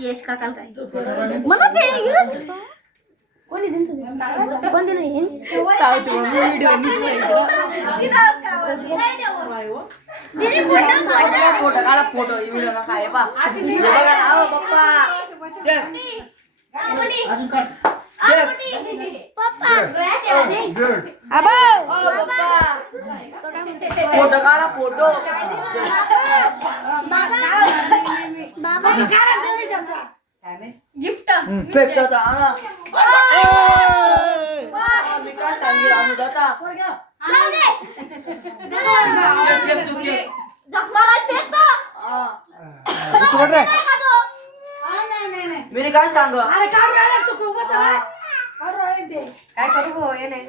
यश काकाला काय मला कोणी नाही फोटो काढा फोटो व्हिडिओ नका हे बघा ना पप्पा फोटो काढा फोटो गिफ्ट फेकतो मी काय सांगितलं अनुदाता मी काय सांग अरे काय करू हो ये नाही